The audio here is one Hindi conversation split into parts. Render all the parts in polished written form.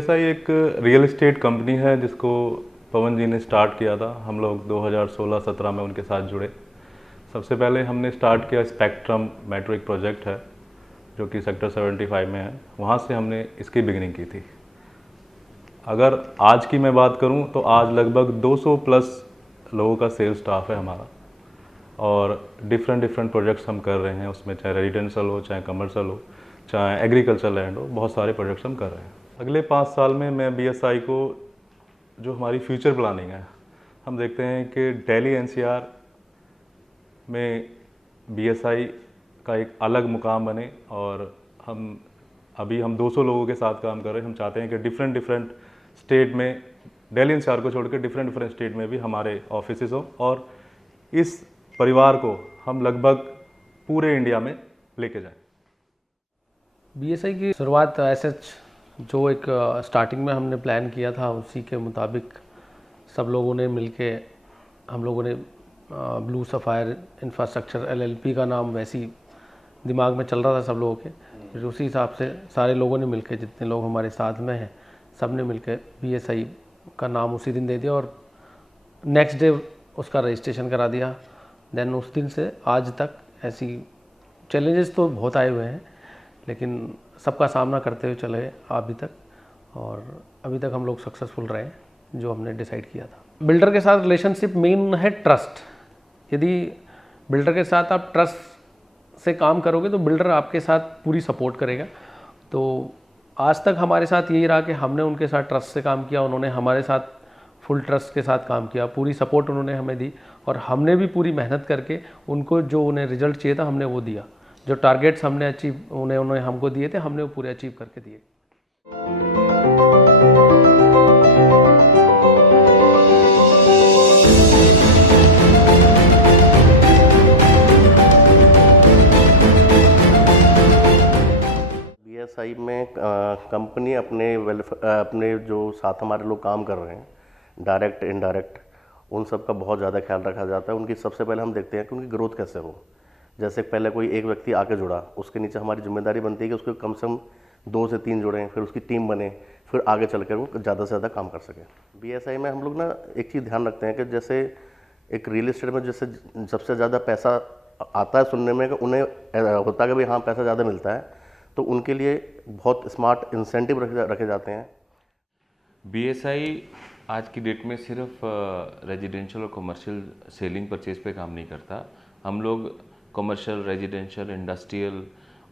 BSI एक रियल एस्टेट कंपनी है जिसको पवन जी ने स्टार्ट किया था। हम लोग 2016-17 में उनके साथ जुड़े। सबसे पहले हमने स्टार्ट किया स्पेक्ट्रम मेट्रो, एक प्रोजेक्ट है जो कि सेक्टर 75 में है, वहाँ से हमने इसकी बिगिनिंग की थी। अगर आज की मैं बात करूँ तो आज लगभग 200 प्लस लोगों का सेल्स स्टाफ है हमारा, और डिफरेंट प्रोजेक्ट्स हम कर रहे हैं उसमें, चाहे रेजिडेंशियल हो, चाहे कमर्शियल हो, चाहे एग्रीकल्चर लैंड हो, बहुत सारे प्रोजेक्ट्स हम कर रहे हैं। अगले 5 साल में मैं BSI को, जो हमारी फ्यूचर प्लानिंग है, हम देखते हैं कि दिल्ली NCR में BSI का एक अलग मुकाम बने। और हम 200 लोगों के साथ काम कर रहे हैं। हम चाहते हैं कि डिफरेंट स्टेट में, दिल्ली NCR को छोड़ के डिफरेंट स्टेट में भी हमारे ऑफिसेज हो, और इस परिवार को हम लगभग पूरे इंडिया में लेके जाएं। BSI की शुरुआत ऐसे जो एक स्टार्टिंग में हमने प्लान किया था उसी के मुताबिक सब लोगों ने मिलके, हम लोगों ने ब्लू सफ़ायर इंफ्रास्ट्रक्चर LLP का नाम वैसे ही दिमाग में चल रहा था सब लोगों के, फिर उसी हिसाब से सारे लोगों ने मिलके, जितने लोग हमारे साथ में हैं, सब ने मिलके BSI का नाम उसी दिन दे दिया और नेक्स्ट डे उसका रजिस्ट्रेशन करा दिया। देन उस दिन से आज तक ऐसी चैलेंजेस तो बहुत आए हुए हैं, लेकिन सबका सामना करते हुए चले अभी तक, और अभी तक हम लोग सक्सेसफुल रहे जो हमने डिसाइड किया था। बिल्डर के साथ रिलेशनशिप मेन है ट्रस्ट। यदि बिल्डर के साथ आप ट्रस्ट से काम करोगे तो बिल्डर आपके साथ पूरी सपोर्ट करेगा। तो आज तक हमारे साथ यही रहा कि हमने उनके साथ ट्रस्ट से काम किया, उन्होंने हमारे साथ फुल ट्रस्ट के साथ काम किया, पूरी सपोर्ट उन्होंने हमें दी, और हमने भी पूरी मेहनत करके उनको जो उन्हें रिजल्ट चाहिए था हमने वो दिया। जो टारगेट्स हमने अचीव उन्होंने हमको दिए थे, हमने वो पूरे अचीव करके दिए। BSI में कंपनी अपने जो साथ हमारे लोग काम कर रहे हैं, डायरेक्ट इनडायरेक्ट, उन सब का बहुत ज़्यादा ख्याल रखा जाता है। उनकी सबसे पहले हम देखते हैं कि उनकी ग्रोथ कैसे हो। जैसे पहले कोई एक व्यक्ति आके जुड़ा, उसके नीचे हमारी जिम्मेदारी बनती है कि उसको कम से कम 2 से 3 जुड़ें, फिर उसकी टीम बने, फिर आगे चल कर वो ज़्यादा से ज़्यादा काम कर सकें। BSI में हम लोग ना एक चीज़ ध्यान रखते हैं कि जैसे एक रियल एस्टेट में जैसे सबसे ज़्यादा पैसा आता है सुनने में, कि उन्हें होता है कि भाई हाँ पैसा ज़्यादा मिलता है, तो उनके लिए बहुत स्मार्ट इंसेंटिव रखे जाते हैं। BSI आज की डेट में सिर्फ रेजिडेंशियल और कमर्शियल सेलिंग परचेज पे काम नहीं करता। हम लोग कमर्शियल, रेजिडेंशियल, इंडस्ट्रियल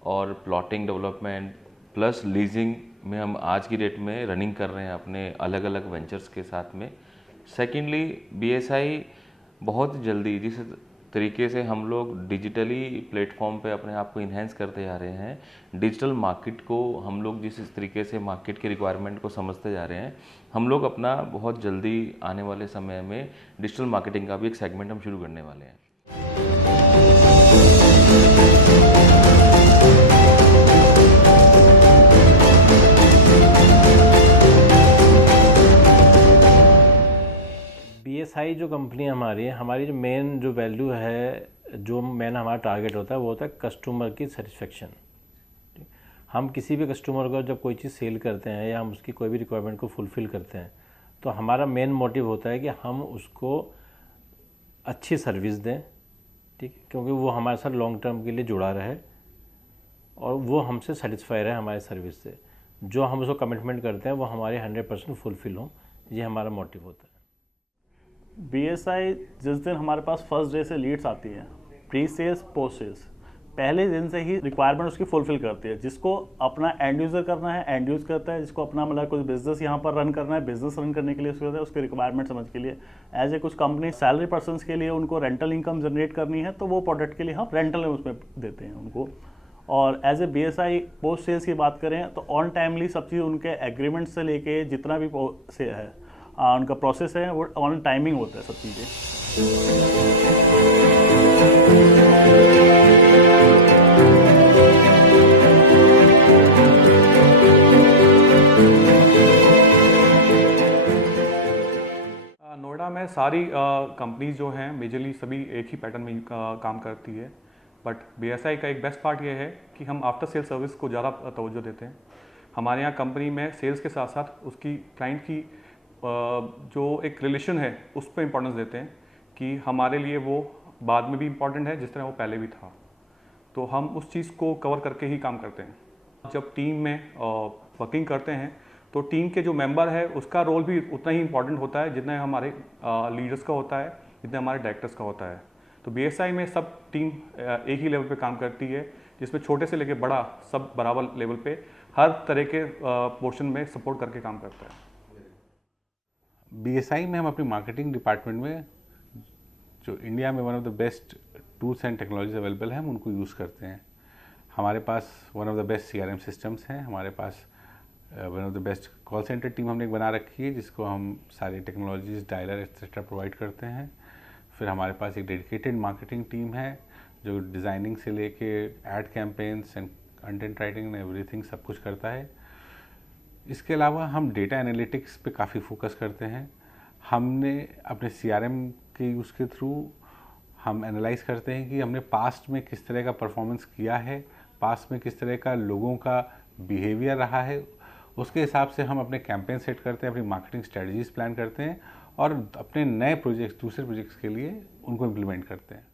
और प्लॉटिंग डेवलपमेंट प्लस लीजिंग में हम आज की डेट में रनिंग कर रहे हैं अपने अलग अलग वेंचर्स के साथ में। सेकेंडली, BSI बहुत जल्दी, जिस तरीके से हम लोग डिजिटली प्लेटफॉर्म पे अपने आप को इन्हेंस करते जा रहे हैं, डिजिटल मार्केट को हम लोग जिस तरीके से मार्केट की रिक्वायरमेंट को समझते जा रहे हैं, हम लोग अपना बहुत जल्दी आने वाले समय में डिजिटल मार्केटिंग का भी एक सेगमेंट हम शुरू करने वाले हैं। BSI जो कंपनी हमारी है, हमारी जो मेन जो वैल्यू है, जो मेन हमारा टारगेट होता है वो होता है कस्टमर की सेटिस्फेक्शन। हम किसी भी कस्टमर को जब कोई चीज़ सेल करते हैं या हम उसकी कोई भी रिक्वायरमेंट को फुलफ़िल करते हैं, तो हमारा मेन मोटिव होता है कि हम उसको अच्छी सर्विस दें, ठीक, क्योंकि वो हमारे साथ लॉन्ग टर्म के लिए जुड़ा रहे और वो हमसे सेटिस्फाई रहे हमारे सर्विस से। जो हम उसको कमिटमेंट करते हैं वो हमारे 100% फुलफ़िल हों, ये हमारा मोटिव होता है। BSI जिस दिन हमारे पास फर्स्ट डे से लीड्स आती हैं, प्री सेल्स पोस्ट सेल्स, पहले दिन से ही रिक्वायरमेंट उसकी फुलफिल करती है। जिसको अपना एंड यूज़र करना है एंड यूज़ करता है, जिसको अपना मतलब कुछ बिजनेस यहाँ पर रन करना है बिजनेस रन करने के लिए उसकी रिक्वायरमेंट समझ के लिए, एज ए कुछ कंपनी सैलरी पर्सनस के लिए उनको रेंटल इनकम जनरेट करनी है, तो वो प्रोडक्ट के लिए हम रेंटल उसमें देते हैं उनको। और as a BSI post sales की बात करें तो ऑन टाइमली सब चीज़ उनके एग्रीमेंट से लेके जितना भी से है उनका प्रोसेस है वो ऑन टाइमिंग होता है सब चीज़ें। नोएडा में सारी कंपनीज जो हैं मेजरली सभी एक ही पैटर्न में काम करती है, बट BSI का एक बेस्ट पार्ट ये है कि हम आफ्टर सेल सर्विस को ज़्यादा तवज्जो देते हैं। हमारे यहाँ कंपनी में सेल्स के साथ साथ उसकी क्लाइंट की जो एक रिलेशन है उस पर इम्पोर्टेंस देते हैं कि हमारे लिए वो बाद में भी इम्पोर्टेंट है जिस तरह वो पहले भी था। तो हम उस चीज़ को कवर करके ही काम करते हैं। जब टीम में वर्किंग करते हैं तो टीम के जो मेंबर है उसका रोल भी उतना ही इम्पोर्टेंट होता है जितना हमारे लीडर्स का होता है, जितना हमारे डायरेक्टर्स का होता है। तो BSI में सब टीम एक ही लेवल पे काम करती है, जिसमें छोटे से लेके बड़ा सब बराबर लेवल पे हर तरह के पोर्शन में सपोर्ट करके काम करता है। BSI में हम अपनी मार्केटिंग डिपार्टमेंट में जो इंडिया में one of the best tools and technologies available हैं हम उनको यूज़ करते हैं। हमारे पास one of the best CRM systems हैं, हमारे पास one of the best call centre team हमने बना रखी है जिसको हम सारी टेक्नोलॉजीज डायलर एक्सेट्रा प्रोवाइड करते हैं। फिर हमारे पास एक डेडिकेटेड मार्केटिंग टीम है जो डिज़ाइनिंग से लेके ad campaigns and content writing and everything सब कुछ करता है। इसके अलावा हम डेटा एनालिटिक्स पे काफ़ी फोकस करते हैं। हमने अपने CRM के यूज़ के थ्रू हम एनालाइज करते हैं कि हमने पास्ट में किस तरह का परफॉर्मेंस किया है, पास्ट में किस तरह का लोगों का बिहेवियर रहा है, उसके हिसाब से हम अपने कैंपेन सेट करते हैं, अपनी मार्केटिंग स्ट्रेटजीज प्लान करते हैं और अपने नए प्रोजेक्ट्स दूसरे प्रोजेक्ट्स के लिए उनको इम्प्लीमेंट करते हैं।